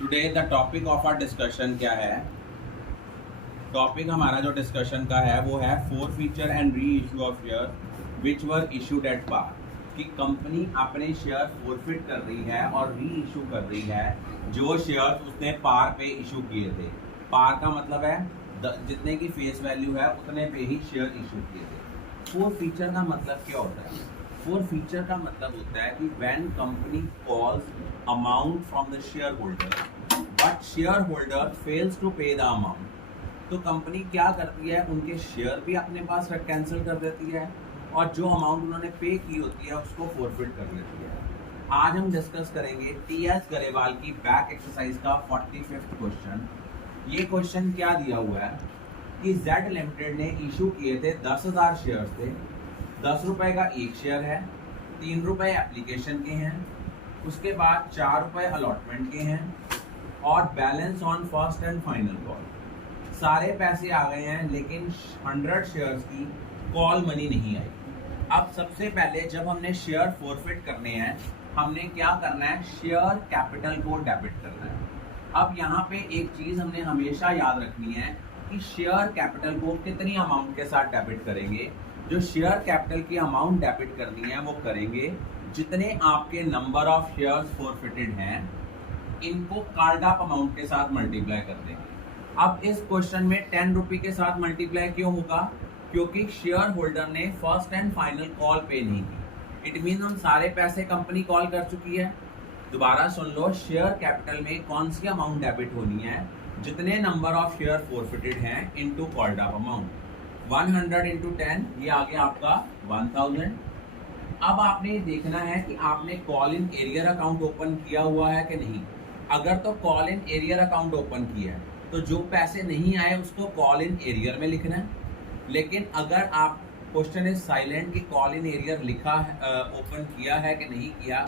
Today the topic of our discussion क्या है? Topic हमारा जो डिस्कशन का है वो है forfeiture and reissue of share which were issued at par. कि कंपनी अपने शेयर फोरफिट कर रही है और री इशू कर रही है जो शेयर उसने पार पे इशू किए थे। पार का मतलब है जितने की फेस वैल्यू है उतने पे ही शेयर इशू किए थे। फोर फीचर का मतलब क्या होता है? फोर फीचर का मतलब होता है कि when company calls amount from the shareholder but shareholder fails to pay the amount, तो कंपनी क्या करती है, उनके शेयर भी अपने पास कैंसिल कर देती है और जो अमाउंट उन्होंने पे की होती है उसको फोरफिट कर लेती है। आज हम डिस्कस करेंगे टीएस गरेवाल की बैक एक्सरसाइज का 45वां क्वेश्चन। ये क्वेश्चन क्या दिया हुआ है कि जेड लिमिटेड ने इशू किए थे 10,000 शेयर थे। 10 रुपए का एक शेयर है, 3 रुपए एप्लीकेशन के हैं, उसके बाद 4 रुपए अलॉटमेंट के हैं और balance on first and final call. सारे पैसे आ गए हैं लेकिन 100 शेयर्स की कॉल मनी नहीं आई। अब सबसे पहले जब हमने शेयर फोरफिट करने हैं हमने क्या करना है, शेयर कैपिटल को डेबिट करना है। अब यहाँ पे एक चीज हमने हमेशा याद रखनी है कि शेयर कैपिटल को कितनी अमाउंट के साथ डेबिट करेंगे। जो शेयर कैपिटल की अमाउंट डेबिट करनी है वो करेंगे जितने आपके नंबर ऑफ शेयर्स फोरफिटेड हैं इनको कार्ड अप अमाउंट के साथ मल्टीप्लाई कर देंगे। अब इस क्वेश्चन में 10 रुपये के साथ मल्टीप्लाई क्यों होगा? क्योंकि शेयर होल्डर ने फर्स्ट एंड फाइनल कॉल पे नहीं की। इट मीन हम सारे पैसे कंपनी कॉल कर चुकी है। दोबारा सुन लो, शेयर कैपिटल में कौन सी अमाउंट डेबिट होनी है, जितने नंबर ऑफ शेयर फोरफिटेड हैं into called up amount. 100 into 10 ये आ गया आपका 1000। अब आपने देखना है कि आपने call in arrear account open किया हुआ है कि नहीं। अगर तो call in arrear account open किया है तो जो पैसे नहीं आए उसको कॉल इन एरियर में लिखना है। लेकिन अगर आप क्वेश्चन इज साइलेंट कि कॉल इन एरियर लिखा है, ओपन किया है कि नहीं किया,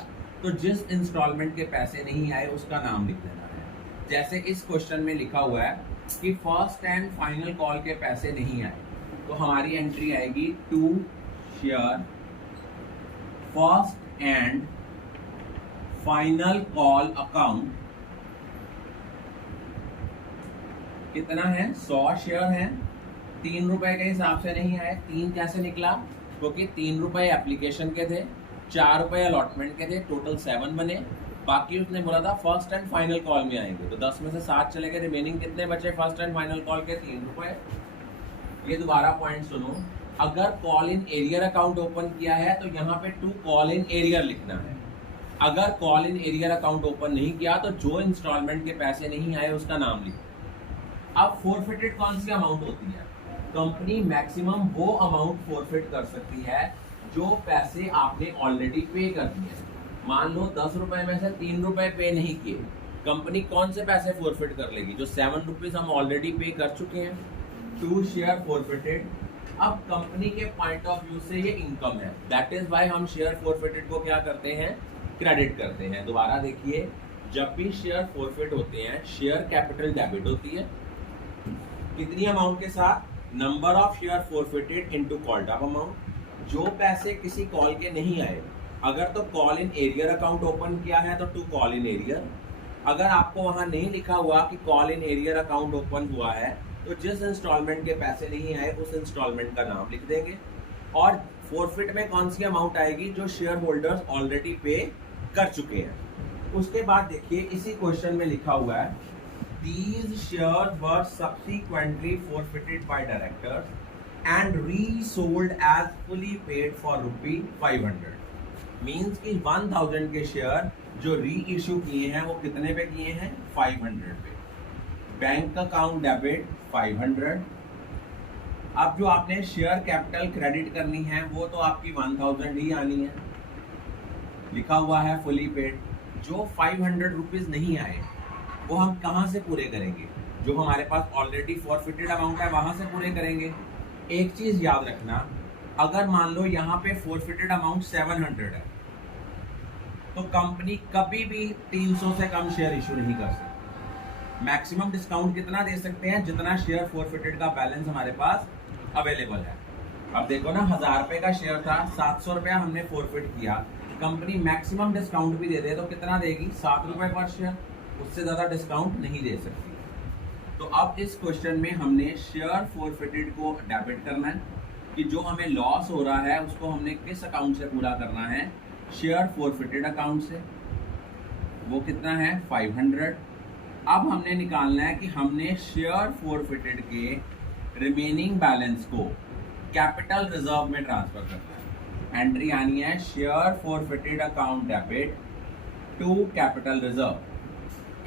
तो जिस इंस्टॉलमेंट के पैसे नहीं आए उसका नाम लिख देना है। जैसे इस क्वेश्चन में लिखा हुआ है कि फर्स्ट एंड फाइनल कॉल के पैसे नहीं आए, तो हमारी एंट्री आएगी to share first and final call account. कितना है? 100 शेयर हैं, 3 रुपए के हिसाब से नहीं आए। 3 कैसे निकला? क्योंकि 3 रुपए एप्लीकेशन के थे, 4 रुपए अलॉटमेंट के थे, टोटल 7 बने। बाकी उसने बोला था फर्स्ट एंड फाइनल कॉल में आएंगे, तो 10 में से 7 चले गए, रिमेनिंग कितने बचे फर्स्ट एंड फाइनल कॉल के? 3 रुपए। ये दोबारा पॉइंट सुनो, अगर call in arrear account open किया है तो यहाँ पे टू कॉल इन एरियर लिखना है। अगर call in arrear account open नहीं किया तो जो इंस्टॉलमेंट के पैसे नहीं आए उसका नाम लिखो। अब फोरफिटेड कौन सी अमाउंट होती है? कंपनी मैक्सिमम वो अमाउंट फोरफिट कर सकती है जो पैसे आपने ऑलरेडी पे कर दिए। मान लो 10 रुपए में से 3 रुपए पे नहीं किए, कंपनी कौन से पैसे फोरफिट कर लेगी? जो 7 रुपीज हम ऑलरेडी पे कर चुके हैं। To share forfeited. अब कंपनी के पॉइंट ऑफ व्यू से ये इनकम है, दैट इज वाई हम शेयर फोरफिटेड को क्या करते हैं, क्रेडिट करते हैं। दोबारा देखिए, जब भी शेयर फोरफिट होते हैं शेयर कैपिटल डेबिट होती है। कितनी अमाउंट के साथ? Number of share forfeited into called up amount. जो पैसे किसी कॉल के नहीं आए, अगर तो call in arrear account open किया है तो टू कॉल इन एरियर। अगर आपको वहां नहीं लिखा हुआ कि call in arrear account open हुआ है तो जिस इंस्टॉलमेंट के पैसे नहीं आए उस इंस्टॉलमेंट का नाम लिख देंगे। और फोरफिट में कौन सी अमाउंट आएगी? जो शेयर होल्डर्स ऑलरेडी पे कर चुके हैं। उसके बाद देखिए इसी क्वेश्चन में लिखा हुआ है these shares were subsequently forfeited by directors and resold as fully paid for ₹500। Means कि 1000 के शेयर जो री इशू किए हैं वो कितने पे किए हैं? 500 पे। Bank account debit 500। अब जो आपने शेयर कैपिटल क्रेडिट करनी है वो तो आपकी 1000 ही आनी है, लिखा हुआ है फुली पेड। जो 500 रुपीज नहीं आए वो हम कहाँ से पूरे करेंगे? जो हमारे पास ऑलरेडी फोरफिटेड अमाउंट है वहां से पूरे करेंगे। एक चीज याद रखना, अगर मान लो यहाँ पे फोरफिटेड अमाउंट 700 है तो कंपनी कभी भी 300 से कम शेयर इशू नहीं कर सकती। मैक्सिमम डिस्काउंट कितना दे सकते हैं? जितना शेयर फोरफिटेड का बैलेंस हमारे पास अवेलेबल है। अब देखो ना, 1000 रुपए का शेयर था, 700 रुपया हमने फोरफिट किया, कंपनी मैक्सिमम डिस्काउंट भी दे दे तो कितना देगी? 7 रुपए पर शेयर। उससे ज़्यादा डिस्काउंट नहीं दे सकती। तो अब इस क्वेश्चन में हमने शेयर फॉरफिटेड को डेबिट करना है कि जो हमें लॉस हो रहा है उसको हमने किस अकाउंट से पूरा करना है, शेयर फॉरफिटेड अकाउंट से। वो कितना है 500। अब हमने निकालना है कि हमने शेयर फॉरफिटेड के रिमेनिंग बैलेंस को कैपिटल रिजर्व में ट्रांसफर करना है। एंट्री आनी है share forfeited account debit to capital reserve.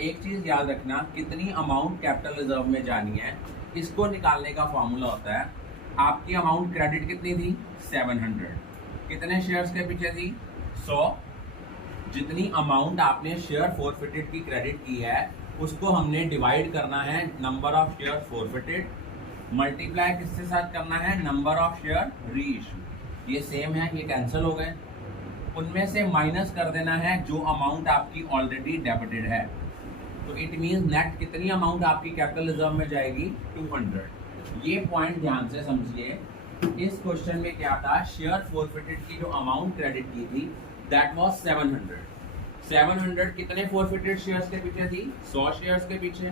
एक चीज याद रखना, कितनी अमाउंट कैपिटल रिजर्व में जानी है, इसको निकालने का फॉर्मूला होता है आपकी अमाउंट क्रेडिट कितनी थी 700, कितने शेयर्स के पीछे थी 100। जितनी अमाउंट आपने शेयर फॉरफिटेड की क्रेडिट की है उसको हमने डिवाइड करना है number of share forfeited, multiply किसके साथ करना है, नंबर ऑफ शेयर री इशू। ये सेम है, ये कैंसिल हो गए। उनमें से माइनस कर देना है जो अमाउंट आपकी ऑलरेडी डेबिटेड है। तो इट मीन्स नेट कितनी अमाउंट आपकी कैपिटल रिजर्व में जाएगी 200। ये पॉइंट ध्यान से समझिए। इस क्वेश्चन में क्या था, शेयर फॉरफिटेड की जो अमाउंट क्रेडिट की थी दैट वाज 700। 700 कितने फॉरफिटेड शेयर्स के पीछे थी 100 शेयर्स के पीछे।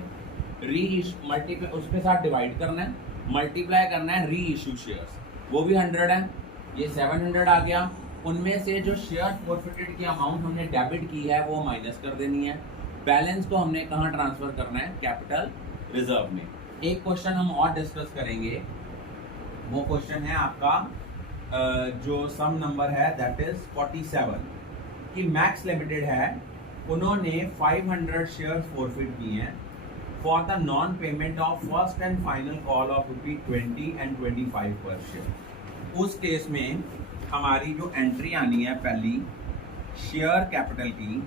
री मल्टीप्लाई उसके साथ डिवाइड करना है, मल्टीप्लाई करना है री इशू शेयर्स, वो भी 100 है। ये 700 आ गया। उनमें से जो शेयर फॉरफिटेड की अमाउंट हमने डेबिट की है वो माइनस कर देनी है। बैलेंस को हमने कहाँ ट्रांसफर करना है, कैपिटल रिजर्व में। एक क्वेश्चन हम और डिस्कस करेंगे, वो क्वेश्चन है आपका जो सम नंबर है दैट इज 47 कि मैक्स लिमिटेड है, उन्होंने 500 शेयर फॉरफिट किए हैं for the non payment of first and final call of ₹20 and 25 पर शेयर। उस केस में हमारी जो एंट्री आनी है पहली शेयर कैपिटल की,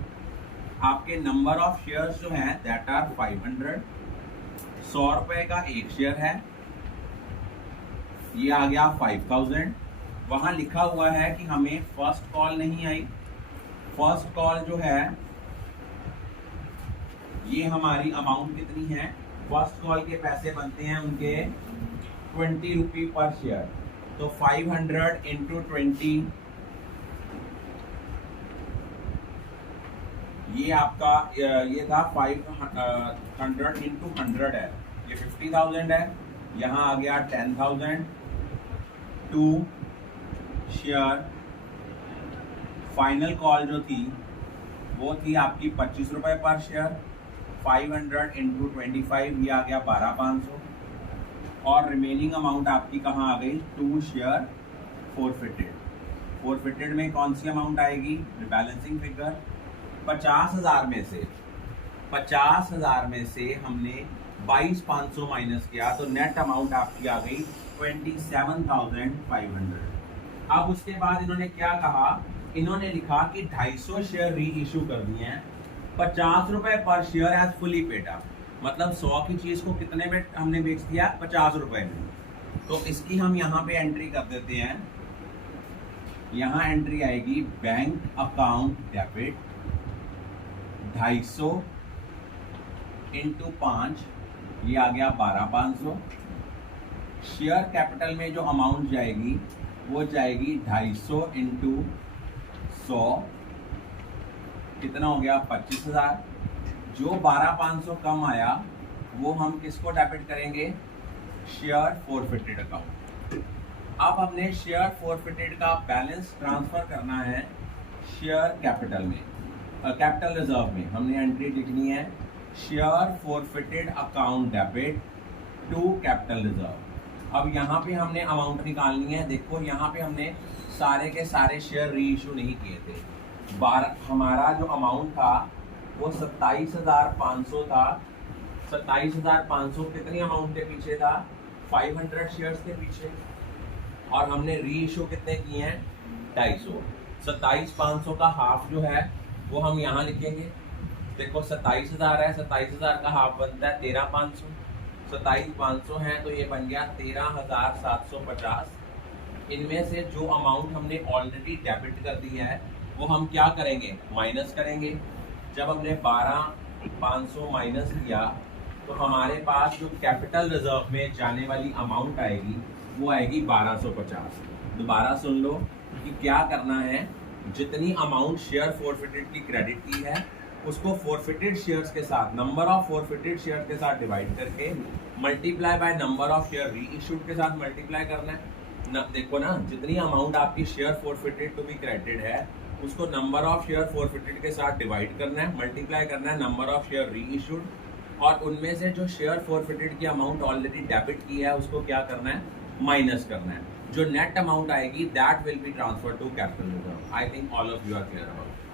आपके नंबर ऑफ शेयर्स जो हैं दैट आर 500। 100 रुपए का एक शेयर है, ये आ गया 5000। वहां लिखा हुआ है कि हमें फर्स्ट कॉल नहीं आई। फर्स्ट कॉल जो है ये हमारी अमाउंट कितनी है, फर्स्ट कॉल के पैसे बनते हैं उनके 20 रुपये पर शेयर। तो 500 इंटू 20, ये आपका ये था 500 इंटू 100 है, ये 50,000 है। यहाँ आ गया 10,000 टू शेयर। फाइनल कॉल जो थी वो थी आपकी 25 रुपये पर शेयर। 500 इंटू 25, ये आ गया 12,500। और रिमेनिंग अमाउंट आपकी कहाँ आ गई, टू शेयर फॉरफिटेड। फॉरफिटेड में कौन सी अमाउंट आएगी, बैलेंसिंग फिगर। 50,000 में से हमने 22,500 माइनस किया तो नेट अमाउंट आपकी आ गई 27,500। अब उसके बाद इन्होंने क्या कहा, इन्होंने लिखा कि 250 शेयर री इशू कर दिए हैं, 50 रुपए per share as fully paid up. मतलब 100 की चीज को कितने में हमने बेच दिया, 50 रुपए में। तो इसकी हम यहाँ पे एंट्री कर देते हैं। यहाँ एंट्री आएगी बैंक अकाउंट डेबिट 250 इंटू 5, ये आ गया 12,500। शेयर कैपिटल में जो अमाउंट जाएगी वो जाएगी 250 इंटू 100, कितना हो गया 25,000। जो 12,500 कम आया वो हम किसको डेबिट करेंगे, शेयर फॉरफिटेड अकाउंट। अब हमने शेयर फॉरफिटेड का बैलेंस ट्रांसफर करना है शेयर कैपिटल में, कैपिटल रिजर्व में। हमने एंट्री लिखनी है share forfeited account debit to capital reserve. अब यहाँ पे हमने अमाउंट निकालनी है। देखो यहाँ पे हमने सारे के सारे शेयर री इशू नहीं किए थे। हमारा जो अमाउंट था वो 27,500 था। 27,500 कितनी अमाउंट के पीछे था, 500 शेयर्स के पीछे। और हमने री इशू कितने किए हैं, 250। 27,500 का हाफ जो है वो हम यहाँ लिखेंगे। देखो 27,000 है, 27,000 का हाफ बनता है 13,500। 27,500 है तो ये बन गया 13,750। इनमें से जो अमाउंट हमने ऑलरेडी डेबिट कर दी है वो हम क्या करेंगे, माइनस करेंगे। जब हमने 12,500 माइनस किया तो हमारे पास जो कैपिटल रिजर्व में जाने वाली अमाउंट आएगी वो आएगी 1250। दोबारा सुन लो कि क्या करना है, जितनी अमाउंट शेयर फॉरफिटेड की क्रेडिट की है उसको फोरफिटेड शेयर्स के साथ, नंबर ऑफ फोरफिटेड शेयर्स के साथ डिवाइड करके multiply by number of share री इशूड के साथ मल्टीप्लाई करना है ना। देखो ना, जितनी अमाउंट आपकी share forfeited to be credited है उसको नंबर ऑफ शेयर फोरफिटेड के साथ डिवाइड करना है, मल्टीप्लाई करना है नंबर ऑफ शेयर री इशूड, और उनमें से जो शेयर फोरफिटेड की अमाउंट ऑलरेडी डेबिट की है उसको क्या करना है, माइनस करना है। जो नेट अमाउंट आएगी that will be transfer to capital reserve. I think all of you are clear about.